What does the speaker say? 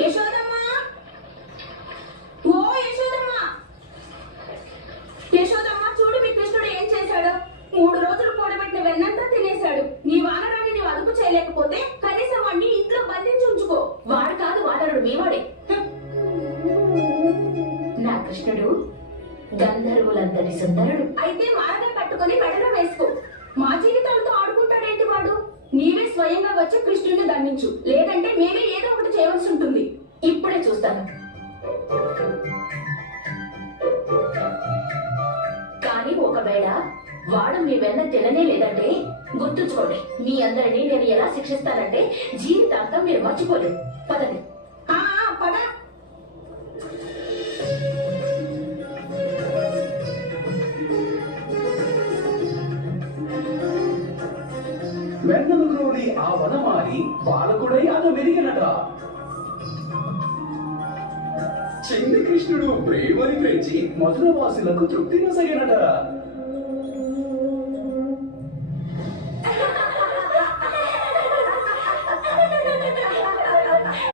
యశోదమ్మ, ఓ యశోదమ్మ, యశోదమ్మ చూడు మీ కృష్ణుడు ఏం చేశాడు. 3 రోజులు కూడబెట్టిన వెన్నంతా తినేశాడు. నీ వానరాన్ని నీవు అదుపు చేయలేకపోతే కనీసం వాడిని ఇంట్లో బంధించి ఉంచుకో. వాడు కాదు వానరుడు, మీవాడే. నా కృష్ణుడు గంధర్వులందరి సుందరుడు. అయితే మారగా కట్టుకుని మెడలో వేసుకో. మా జీవితాలతో ఆడుకుంటాడేంటి వాడు? నీవే స్వయంగా వచ్చి కృష్ణుడిని దండించు, లేదంటే మేమే ఏదో ఒకటి చేయవలసి ఉంటుంది. ఇప్పుడే చూస్తాను. కానీ ఒకవేళ వాడు మీ వెన్న తిననే లేదంటే గుర్తుంచుకోండి, మీ అందరినీ నేను ఎలా శిక్షిస్తానంటే జీవితాంతం మీరు మర్చిపోలేదు. పదండి. పద. వెన్నను గ్రోడి ఆ వనమాలి బాలకుడై అన మెరిగినట. చిన్ని కృష్ణుడు ప్రేమని పెంచి మధురవాసులకు తృప్తి నొసగినట.